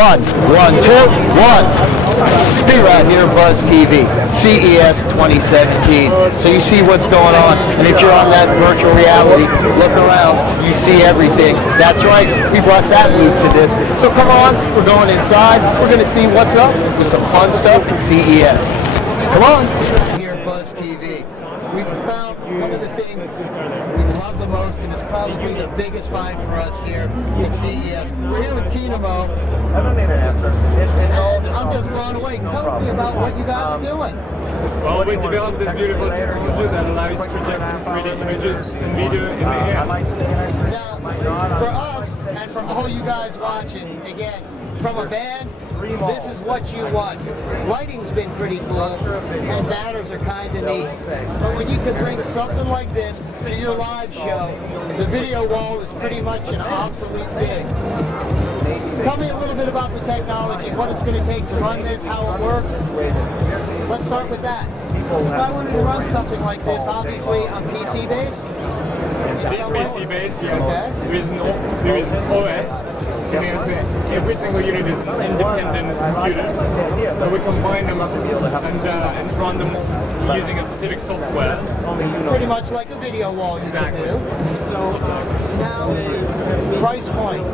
1, 1, 2, 1. Be right here, Buzz TV, CES 2017. So you see what's going on, and if you're on that virtual reality, look around, you see everything. That's right, we brought that booth to this. So come on, we're going inside. We're going to see what's up with some fun stuff in CES. Come on. Here, Buzz TV. We found one of the things we love the most, and it's probably the biggest find for us here at CES. We're here with Kinemo. I don't need an answer. And I'm just blown away. Tell me about what you guys are doing. Well, we developed this beautiful technology that allows you to project 3D images and video in the air. Now, for us, and for all you guys watching, again, from a band, this is what you want. Lighting's been pretty cool, and banners are kind of neat. But when you can bring something like this to your live show, the video wall is pretty much an obsolete thing. Tell me a little bit about the technology, what it's going to take to run this, how it works. Let's start with that. If I wanted to run something like this, obviously I'm PC based. It is PC based, yes. Okay. There is OS. Every single unit is an independent computer, but we combine them and run them using a specific software. Pretty much like a video wall you can do. So now, price points.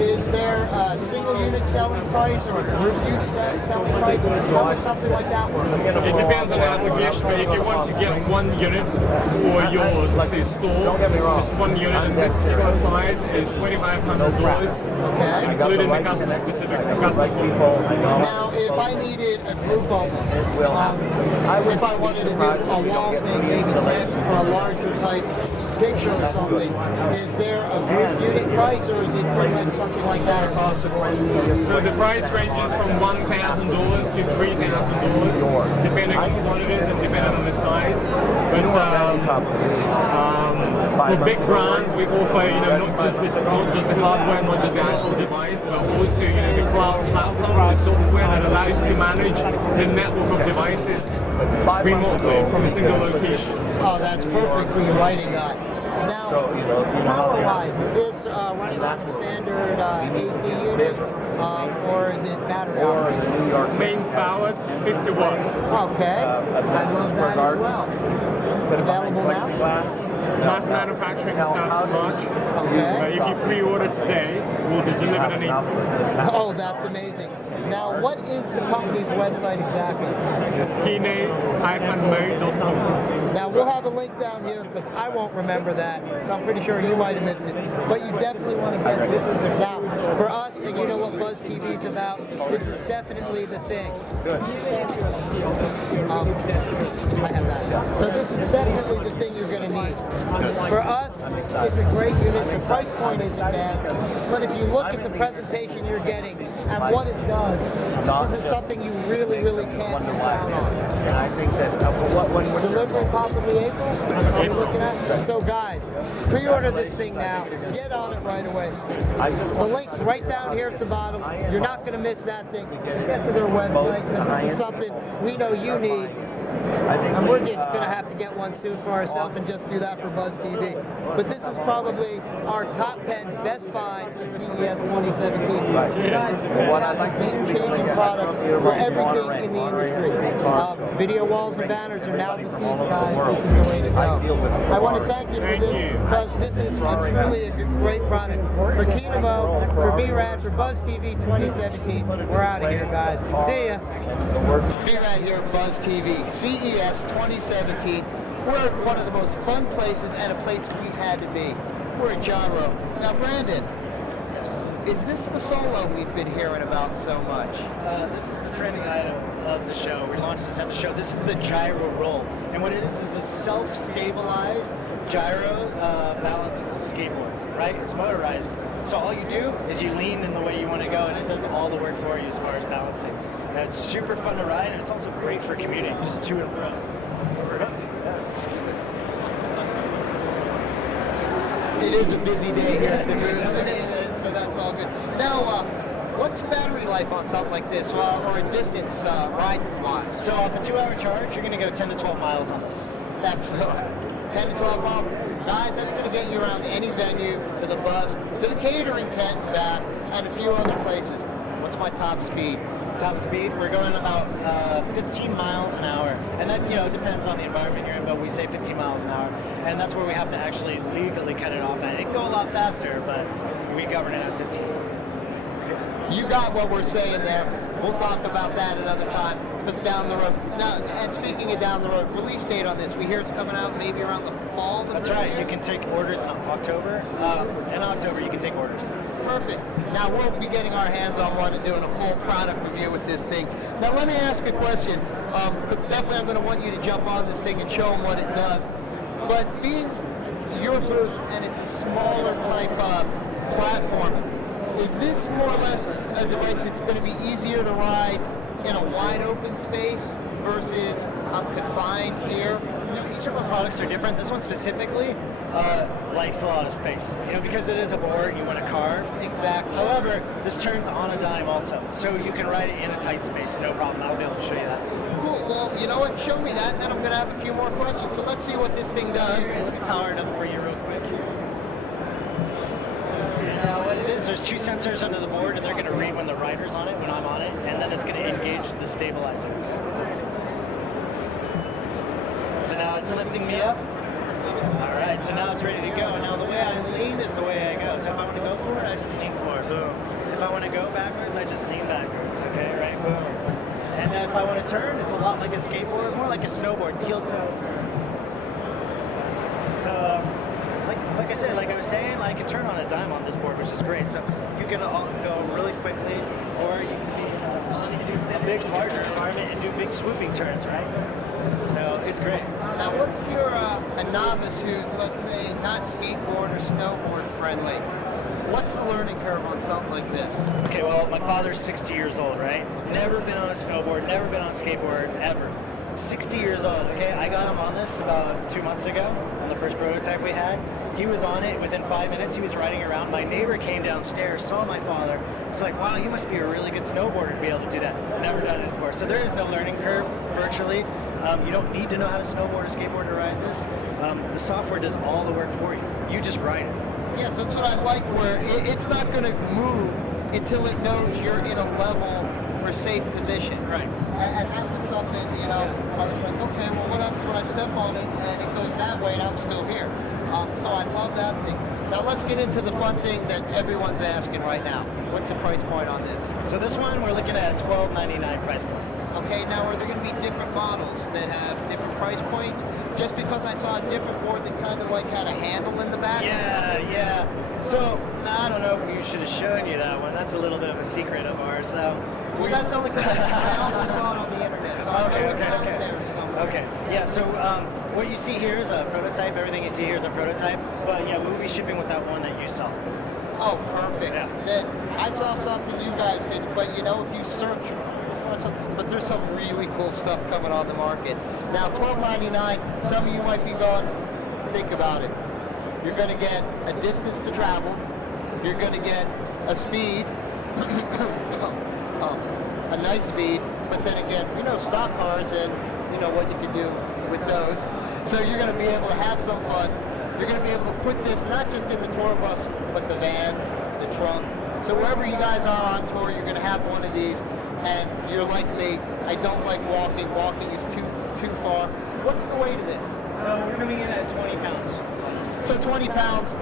Is there a single unit selling price or a group unit selling price? How would something like that work? It depends on the application, but if you want to get one unit for your, let's say, store, just one unit in this particular size is $2,500, including the custom-specific custom controls. Now, if I needed a group of them, if I wanted to do a wall thing, maybe fancy for a larger type picture or something, is there a group unit price, or is it pretty much something like that across the board? So the price ranges from $1,000 to $3,000, depending on what it is and depending on the size. But for big brands, we offer, not just the hardware, not just the actual device, but also, the cloud platform, the software that allows you to manage the network of devices remotely from a single location. Oh, that's perfect for your writing guy. Now, power-wise, is this running on a standard AC unit, or is it battery operated? It's mains powered, 50 watts. Okay, I love that as well. Available now? Mass manufacturing starts in March. Okay. If you pre-order today, it will be delivered in April. Oh, that's amazing. Now, what is the company's website exactly? It's kine-mode.com. Now, we'll have a link down here because I won't remember that, so I'm pretty sure you might have missed it. But you definitely want to get this. Now, for us, and you know what Buzz TV is about, this is definitely the thing. Good. I have that. So this is definitely the thing you're going to need. For us, it's a great unit. The price point isn't bad, but if you look at the presentation you're getting and what it does, this is something you really, really can't get down on. And I think that when Delivery possibly April? Are we looking at? So guys, pre-order this thing now. Get on it right away. The link's right down here at the bottom. You're not going to miss that thing. Get to their website because this is something we know you need. And we're just going to have to get one soon for ourselves and just do that for Buzz TV. But this is probably our top 10 best find at CES 2017. You guys have a game-changing product for everything in the industry. Video walls and banners are now deceased, guys. This is the way to go. I want to thank you for this because this is truly a great product. For Kinemo, for B-Rad, for Buzz TV 2017, we're out of here, guys. See ya. B-Rad here at Buzz TV. CES 2017. We're at one of the most fun places and a place we had to be. We're at Gyro. Now, Brandon, is this the Solo we've been hearing about so much? This is the trending item of the show. We launched this at the show. This is the Gyro Roll. And what it is a self-stabilized gyro balanced skateboard, right? It's motorized. So all you do is you lean in the way you want to go, and it does all the work for you as far as balancing. And it's super fun to ride, and it's also great for commuting, just to and fro. It is a busy day here at the booth, so that's all good. Now, what's the battery life on something like this, or a distance ride-wise? So off a 2-hour charge, you're going to go 10 to 12 miles on this. That's 10 to 12 miles. Guys, that's going to get you around any venue, to the bus, to the catering tent and back, and a few other places. What's my top speed? Top speed, we're going about 15 miles an hour. And then, it depends on the environment you're in, but we say 15 miles an hour. And that's where we have to actually legally cut it off. And it can go a lot faster, but we govern it at 15. You got what we're saying there. We'll talk about that another time, because down the road. Now, and speaking of down the road, release date on this, we hear it's coming out maybe around the fall. That's right. You can take orders in October. In October, you can take orders. Perfect. Now, we'll be getting our hands on one and doing a full product review with this thing. Now, let me ask a question, because definitely I'm going to want you to jump on this thing and show them what it does. But being your booth, and it's a smaller type of platform, is this more or less a device that's going to be easier to ride in a wide open space versus I'm confined here? Each of our products are different. This one specifically likes a lot of space. Because it is a board, you want to carve. Exactly. However, this turns on a dime also, so you can ride it in a tight space, no problem. I'll be able to show you that. Cool. Well, you know what? Show me that, and then I'm going to have a few more questions. So let's see what this thing does. Let me power it up for you real quick. What it is, there's two sensors under the board, and they're going to read when the rider's on it, when I'm on it, and then it's going to engage the stabilizer. So now it's lifting me up. Alright, so now it's ready to go. Now the way I lean is the way I go. So if I want to go forward, I just lean forward. Boom. If I want to go backwards, I just lean backwards. Okay, right? Boom. And then if I want to turn, it's a lot like a skateboard, more like a snowboard, heel toe turn. So, like I said, like I was saying, I can turn on a dime on this board, which is great. So you can all go really quickly, or you can be a big larger environment and do big swooping turns, right? So it's great. Now, what if you're a novice who's, let's say, not skateboard or snowboard friendly? What's the learning curve on something like this? Okay, well, my father's 60 years old, right? Never been on a snowboard, never been on a skateboard, ever. 60 years old, okay? I got him on this about 2 months ago, on the first prototype we had. He was on it. Within 5 minutes, he was riding around. My neighbor came downstairs, saw my father. It's like, wow, you must be a really good snowboarder to be able to do that. Never done it, of course. So there is no learning curve, virtually. You don't need to know how to snowboard or skateboard to ride this. The software does all the work for you. You just ride it. Yes, that's what I like, where it's not going to move until it knows you're in a level or safe position. Right. And that was something, I was like, okay, well, what happens when I step on it and it goes that way and I'm still here? So I love that thing. Now let's get into the fun thing that everyone's asking right now. What's the price point on this? So this one, we're looking at a $12.99 price point. Okay, now are there going to be different models that have different price points? Just because I saw a different board that kind of like had a handle in the back? Yeah. So, I don't know if we should have shown you that one. That's a little bit of a secret of ours. Well, that's only because I also saw it on the internet, so I know it's out there somewhere. Okay, yeah, so what you see here is a prototype. Everything you see here is a prototype. But yeah, we'll be shipping with that one that you saw. Oh, perfect. Yeah. Then I saw something you guys did, but if you search, but there's some really cool stuff coming on the market. Now, $12.99, some of you might be going, think about it. You're going to get a distance to travel. You're going to get a speed, a nice speed, but then again, stock cars and you know what you can do with those. So you're going to be able to have some fun. You're going to be able to put this not just in the tour bus, but the van, the trunk. So wherever you guys are on tour, you're going to have one of these. And you're like me, I don't like walking. Walking is too far. What's the weight of this? So we're coming in at 20 pounds on this. So 20 pounds.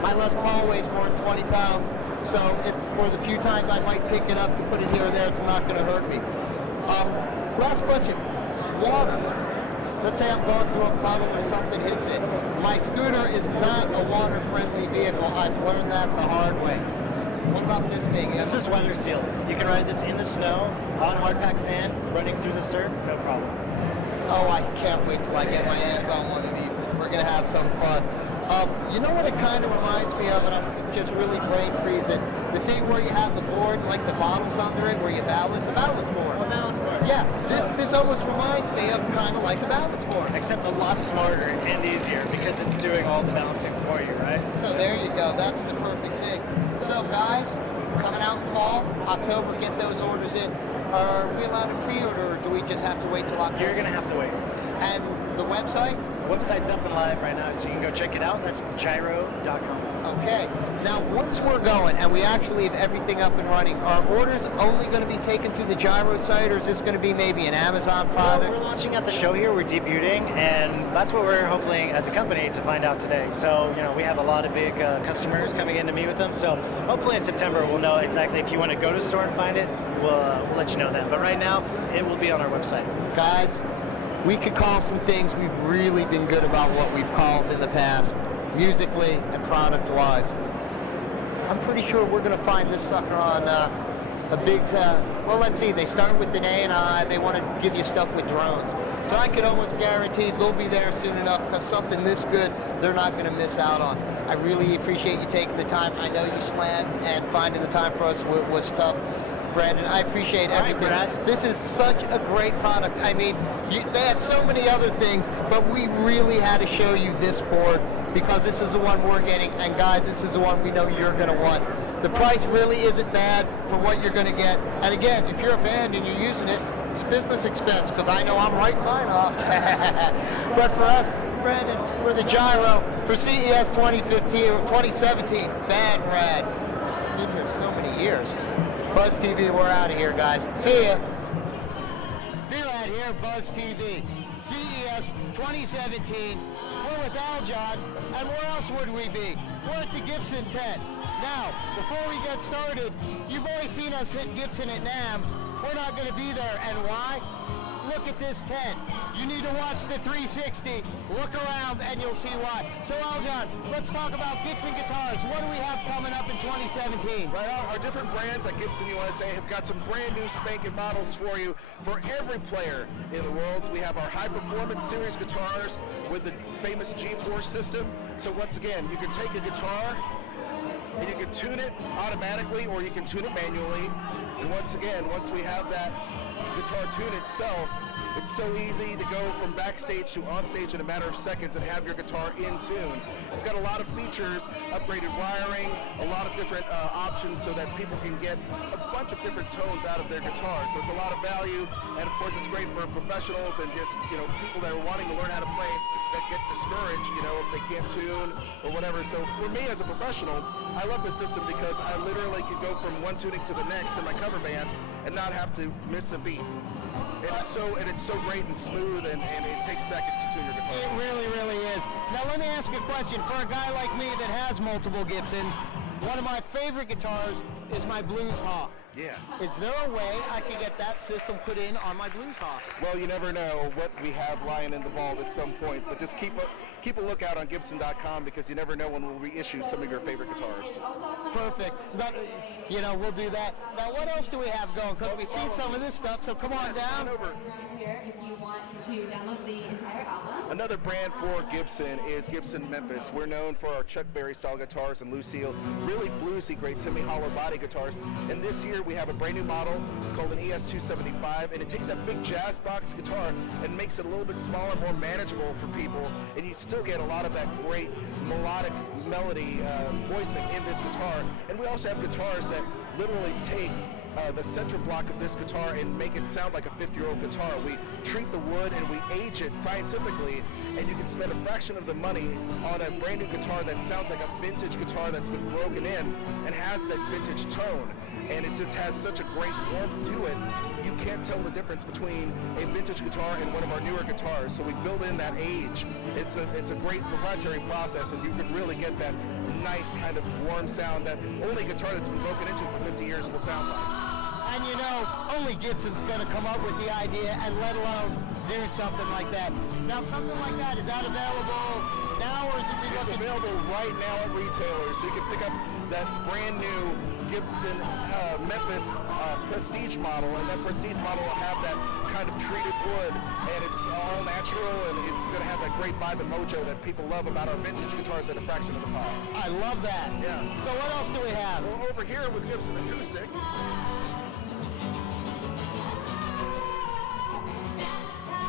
My Les Paul weighs more than 20 pounds. So if for the few times I might pick it up to put it here or there, it's not going to hurt me. Last question. Water. Let's say I'm going through a puddle or something hits it. My scooter is not a water-friendly vehicle. I've learned that the hard way. What about this thing? This is weather sealed. You can ride this in the snow, on hard packed sand, running through the surf, no problem. Oh, I can't wait till I get my hands on one of these. We're going to have some fun. You know what it kind of reminds me of, and I'm just really brain freezing? The thing where you have the board, like the bottles under it, where you balance. A balance board. A balance board. Yeah, this almost reminds me of kind of like a balance board. Except a lot smarter and easier because it's doing all the balancing for you, right? So there you go. That's the perfect thing. So guys, coming out in fall, October, get those orders in. Are we allowed to pre-order, or do we just have to wait till October? You're going to have to wait. And the website? The website's up and live right now, so you can go check it out. That's gyro.com. Okay. Now, once we're going and we actually have everything up and running, are orders only going to be taken through the Gyro site, or is this going to be maybe an Amazon product? Well, we're launching at the show here. We're debuting, and that's what we're hoping as a company to find out today. So, we have a lot of big customers coming in to meet with them. So, hopefully in September we'll know exactly. If you want to go to the store and find it, we'll let you know then. But right now, it will be on our website. Guys, we could call some things. We've really been good about what we've called in the past, musically and product-wise. I'm pretty sure we're going to find this sucker on a big, well, let's see, they start with an A and they want to give you stuff with drones. So I could almost guarantee they'll be there soon enough, because something this good, they're not going to miss out on. I really appreciate you taking the time. I know you slammed, and finding the time for us was tough. Brandon, I appreciate everything. Brad. This is such a great product. I mean, they have so many other things, but we really had to show you this board, because this is the one we're getting, and guys, this is the one we know you're going to want. The price really isn't bad for what you're going to get. And again, if you're a band and you're using it, it's business expense, because I know I'm writing mine off. But for us, Brandon, for the Gyro, for CES 2015 or 2017, bad Brad. Been here so many years. Buzz TV, we're out of here, guys. See ya. B-Rad here, Buzz TV. CES 2017. We're with Aljon, and where else would we be? We're at the Gibson tent. Now, before we get started, you've always seen us hit Gibson at NAMM. We're not going to be there, and why? Look at this tent. You need to watch the 360. Look around and you'll see why. So Aljon, let's talk about Gibson guitars. What do we have coming up in 2017? Right on. Our different brands at Gibson USA have got some brand new spanking models for you for every player in the world. We have our high performance series guitars with the famous G4 system. So once again, you can take a guitar and you can tune it automatically, or you can tune it manually. And once again, once we have that guitar tune itself, it's so easy to go from backstage to on stage in a matter of seconds and have your guitar in tune. It's got a lot of features, upgraded wiring, a lot of different options so that people can get a bunch of different tones out of their guitar. So it's a lot of value, and of course it's great for professionals and just people that are wanting to learn how to play that get discouraged, if they can't tune or whatever. So for me as a professional, I love this system because I literally can go from one tuning to the next in my cover band and not have to miss a beat. And it's so great and smooth, and it takes seconds to tune your guitar. It really, really is. Now let me ask you a question. For a guy like me that has multiple Gibsons, one of my favorite guitars is my Blues Hawk. Yeah. Is there a way I could get that system put in on my Blues Hawk? Well, you never know what we have lying in the vault at some point, but just keep a lookout on Gibson.com, because you never know when we'll reissue some of your favorite guitars. Perfect. But, we'll do that. Now, what else do we have going? Because we've seen some of this stuff, so come on down. Over. Here, if you want to download the entire album. Another brand for Gibson is Gibson Memphis. We're known for our Chuck Berry style guitars and Lucille, really bluesy, great semi-hollow body guitars. And this year we have a brand new model. It's called an ES275, and it takes that big jazz box guitar and makes it a little bit smaller, more manageable for people. And you still get a lot of that great melodic melody voicing in this guitar. And we also have guitars that literally take the center block of this guitar and make it sound like a 50-year-old guitar. We treat the wood and we age it scientifically, and you can spend a fraction of the money on a brand new guitar that sounds like a vintage guitar that's been broken in and has that vintage tone. And it just has such a great warmth to it. You can't tell the difference between a vintage guitar and one of our newer guitars. So we build in that age. It's a great proprietary process, and you can really get that nice kind of warm sound that only a guitar that's been broken into for 50 years will sound like. And only Gibson's going to come up with the idea, and let alone do something like that. Now, something like that, is that available now, or is it It's available right now at retailers, so you can pick up that brand new Gibson Memphis Prestige model, and that Prestige model will have that kind of treated wood, and it's all natural, and it's going to have that great vibe and mojo that people love about our vintage guitars at a fraction of the cost. I love that. Yeah. So what else do we have? Well, over here with Gibson Acoustic,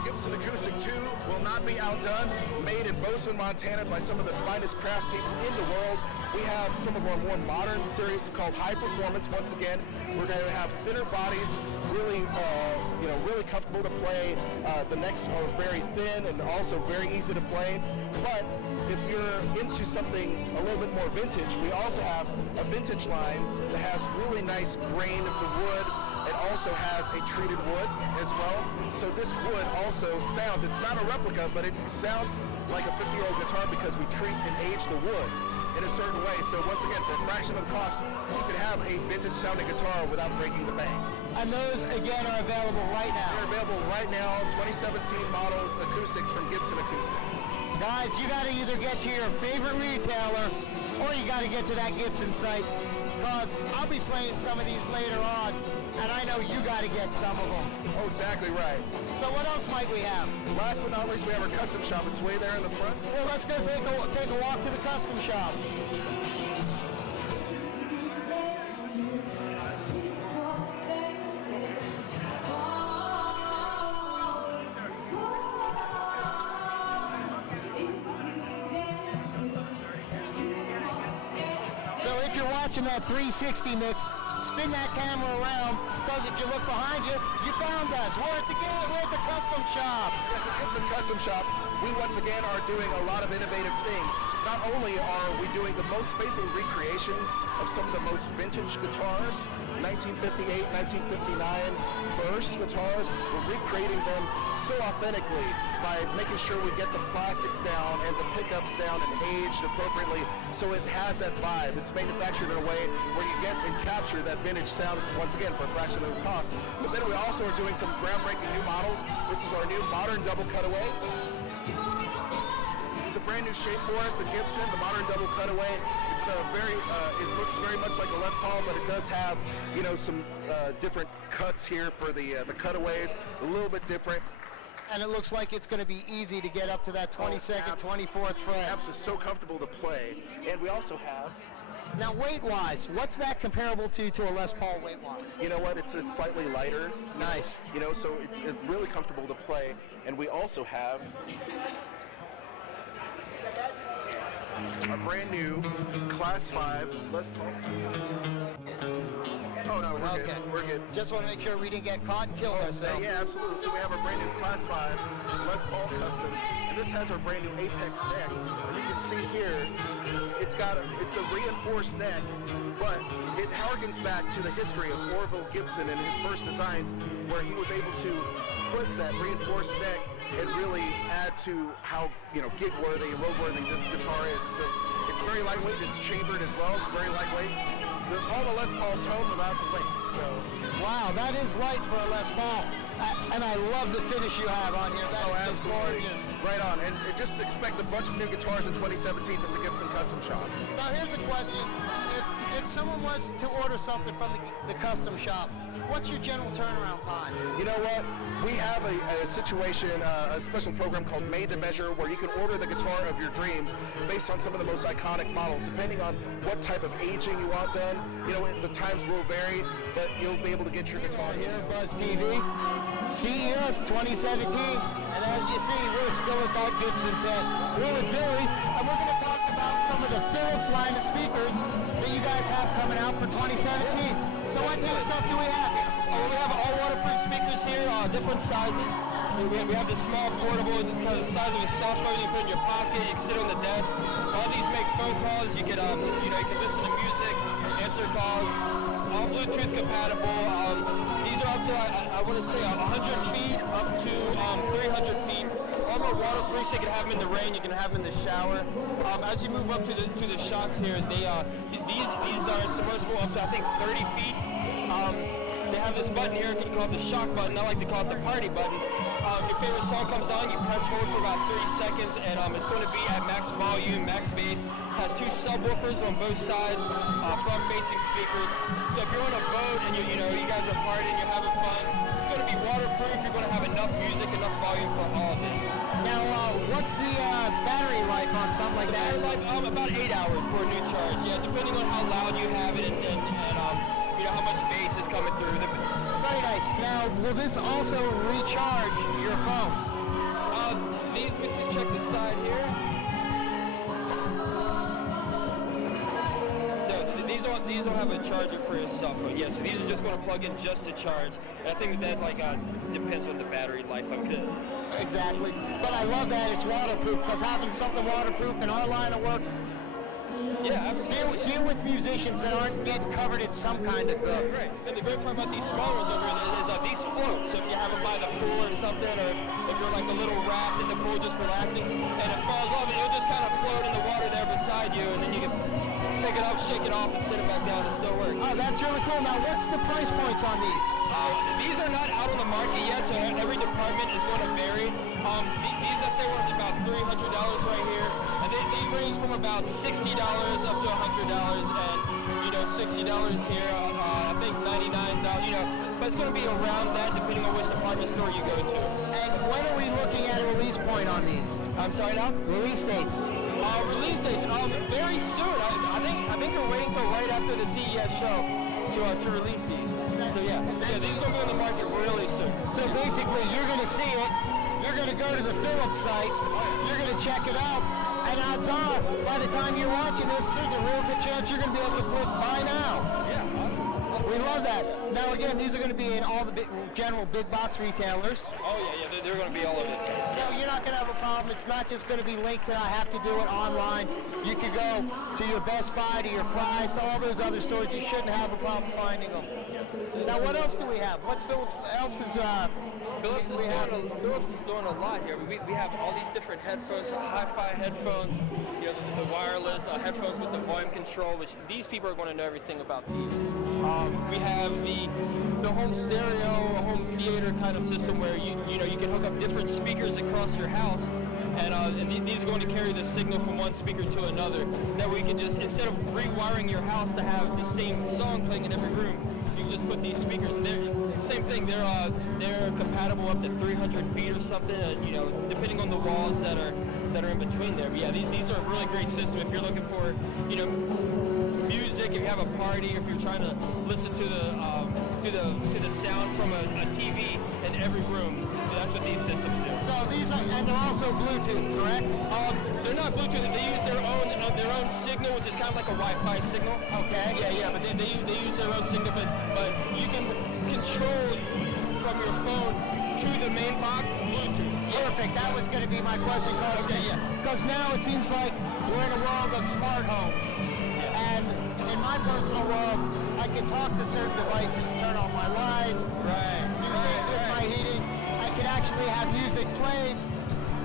Gibson Acoustic 2 will not be outdone. Made in Bozeman, Montana by some of the finest craftspeople in the world. We have some of our more modern series called High Performance. Once again, we're going to have thinner bodies, really, really comfortable to play. The necks are very thin and also very easy to play. But if you're into something a little bit more vintage, we also have a vintage line that has really nice grain of the wood. It also has a treated wood as well. So this wood also sounds, it's not a replica, but it sounds like a 50-year-old guitar because we treat and age the wood in a certain way. So once again, for a fraction of the cost, you can have a vintage sounding guitar without breaking the bank. And those, again, are available right now. They're available right now, 2017 models, acoustics from Gibson Acoustic. Guys, you got to either get to your favorite retailer or you got to get to that Gibson site, because I'll be playing some of these later on, and I know you got to get some of them. Oh, exactly right. So what else might we have? Last but not least, we have our custom shop. It's way there in the front. Well, let's go take a walk to the custom shop. So if you're watching that 360 mix, spin that camera around, because if you look behind you, you found us. We're at the custom shop. Yes, the Gibson Custom Shop, we once again are doing a lot of innovative things. Not only are we doing the most faithful recreations of some of the most vintage guitars, 1958, 1959 burst guitars, we're recreating them so authentically by making sure we get the plastics down and the pickups down and aged appropriately so it has that vibe. It's manufactured in a way where you get and capture that vintage sound once again for a fraction of the cost. But then we also are doing some groundbreaking new models. This is our new modern double cutaway. It's a brand new shape for us at Gibson, the modern double cutaway. It's it looks very much like a Les Paul, but it does have, some different cuts here for the cutaways, a little bit different. And it looks like it's going to be easy to get up to that 22nd, 24th fret. Absolutely, so comfortable to play. And we also have... Now weight-wise, what's that comparable to a Les Paul weight-wise? You know what, it's slightly lighter. Nice. So it's really comfortable to play. And we also have a brand new Class 5 Les Paul custom. Oh no, we're Okay. good. We're good. Just want to make sure we didn't get caught and kill ourselves. Yeah, absolutely. So we have our brand new Class 5 Les Paul custom, and this has our brand new Apex neck. And you can see here, it's a reinforced neck, but it harkens back to the history of Orville Gibson and his first designs, where he was able to put that reinforced neck and really add to how gig-worthy and road-worthy this guitar is. It's very lightweight. It's chambered as well. It's very lightweight. They're all the Les Paul tone without the weight. So wow, that is light for a Les Paul. And I love the finish you have on here. That is gorgeous. Right on. And just expect a bunch of new guitars in 2017 from the Gibson Custom Shop. Now here's a question. If someone was to order something from the custom shop, what's your general turnaround time? You know what? We have a situation, a special program called Made to Measure, where you can order the guitar of your dreams based on some of the most iconic models. Depending on what type of aging you want done, the times will vary, but you'll be able to get your guitar Here at BUZZTV, CES 2017, and as you see, we're still at that Gibson tent. We're with Billy, and we're going to talk about some of the Philips line of speakers that you guys have coming out for 2017. So what new stuff do we have here? We have all waterproof speakers here, different sizes. We have the small portable, kind of the size of a cell phone. You put in your pocket, you can sit on the desk. All these make phone calls. You can, you can listen to music, answer calls. All Bluetooth compatible. These are up to, I want to say, 100 feet up to 300 feet. All are waterproof, so you can have them in the rain. You can have them in the shower. As you move up to the shocks here, these are submersible up to I think 30 feet. They have this button here, you can call it the shock button. I like to call it the party button. Your favorite song comes on, you press hold for about 30 seconds, and it's going to be at max volume, max bass. Has two subwoofers on both sides, front-facing speakers. So if you're on a boat and you guys are partying, you're having fun, it's going to be waterproof. You're going to have enough music, enough volume for all of this. Now, what's the battery life on something like that? Battery life, about 8 hours for a new charge. Yeah, depending on how loud you have it and how much bass is coming through. Very nice. Now, will this also recharge your phone? We should check the side here. don't have a charger for your cell phone. Yeah, so these are just going to plug in just to charge. And I think that like depends on the battery life of it. Exactly. But I love that it's waterproof, because having something waterproof in our line of work, yeah, absolutely. Deal with musicians that aren't getting covered in some kind of good. Right. And the great part about these small ones over here is these float. So if you have them by the pool or something, or if you're like a little raft in the pool just relaxing, and it falls off, and it'll just kind of float in the water there beside you, and then you can pick it up, shake it off, and sit it back down. It still works. Oh, that's really cool. Now, what's the price points on these? These are not out on the market yet, so every department is going to vary. These I say were about $300 right here, and they range from about $60 up to $100, and $60 here. I think $99. But it's going to be around that depending on which department store you go to. And when are we looking at a release point on these? I'm sorry now? Release dates. Release dates. Very soon. I think we're waiting till right after the CES show to release these. So yeah, these are going to be on the market really soon. So basically, you're going to see it, you're going to go to the Philips site, you're going to check it out, and odds are, by the time you're watching this, there's a real good chance you're going to be able to click buy now. Yeah, awesome. We love that. Now again, these are going to be in all the general big box retailers. Oh yeah, they're going to be all over the place. So you're not going to have a problem. It's not just going to be linked to I have to do it online. You could go to your Best Buy, to your Fry's, to all those other stores. You shouldn't have a problem finding them. Now what else do we have? What's Philips else is Philips is doing a lot here. We have all these different headphones, hi-fi headphones, the wireless headphones with the volume control, which these people are going to know everything about these. We have the home stereo, home theater kind of system where you can hook up different speakers across your house, and these are going to carry the signal from one speaker to another. That we can just, instead of rewiring your house to have the same song playing in every room, you can just put these speakers. Same thing. They're compatible up to 300 feet or something. Depending on the walls that are in between there. But yeah, these are a really great system if you're looking for music. If you have a party, if you're trying to listen to the sound from a TV in every room, that's what these systems do. So these are, and they're also Bluetooth, correct? They're not Bluetooth. They use their own signal, which is kind of like a Wi-Fi signal. Okay. Yeah. But they use their own signal, but you can control from your phone to the main box Bluetooth. Perfect. That was going to be my question. Because now it seems like we're in a world of smart homes. And in my personal world, I can talk to certain devices, turn on my lights, do things with my heating. I can actually have music played,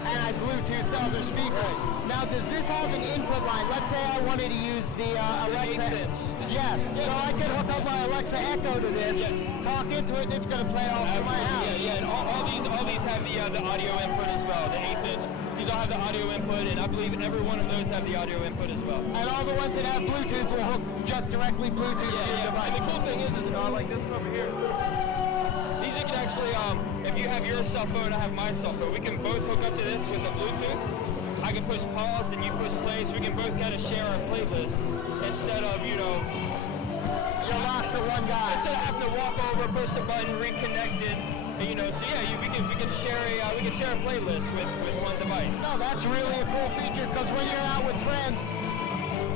and I Bluetooth to other speakers. Now, does this have an input line? Let's say I wanted to use the Alexa. Yeah, so I could hook up my Alexa Echo to this, talk into it, and it's going to play off in my house. Yeah, and all these have the audio input as well, the 1/8 inch. These all have the audio input, and I believe every one of those have the audio input as well. And all the ones that have Bluetooth will hook just directly Bluetooth to your device. And the cool thing is like this one over here. These you can actually, if you have your cell phone, I have my cell phone. We can both hook up to this with the Bluetooth. I can push pause and you push play, so we can both kind of share our playlist instead of, you're locked to one guy. Instead of having to walk over, push the button, reconnect it, so yeah, we can share a playlist with one device. No, that's really a cool feature, because when you're out with friends,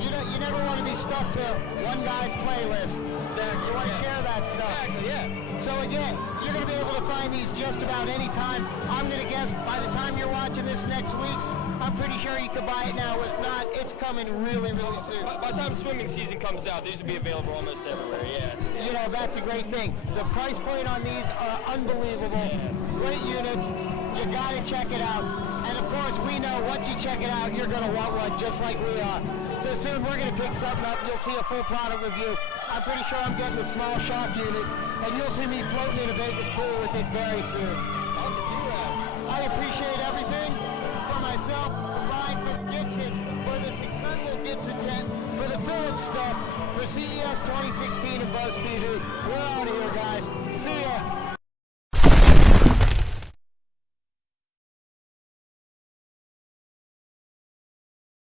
you never want to be stuck to one guy's playlist. Exactly. You want to share that stuff. Exactly, yeah. So again, you're going to be able to find these just about any time. I'm going to guess by the time you're watching this next week, I'm pretty sure you could buy it now. If not, it's coming really, really soon. By the time swimming season comes out, these will be available almost everywhere, yeah. That's a great thing. The price point on these are unbelievable. Great units. You got to check it out. And of course, we know once you check it out, you're going to want one just like we are. So soon we're going to pick something up. You'll see a full product review. I'm pretty sure I'm getting the small shop unit, and you'll see me floating in a Vegas pool with it very soon. I appreciate everything for myself, for Brian, for Gibson, for this incredible Gibson tent, for the Philips stuff, for CES 2016 and BUZZTV. We're out of here, guys. See ya.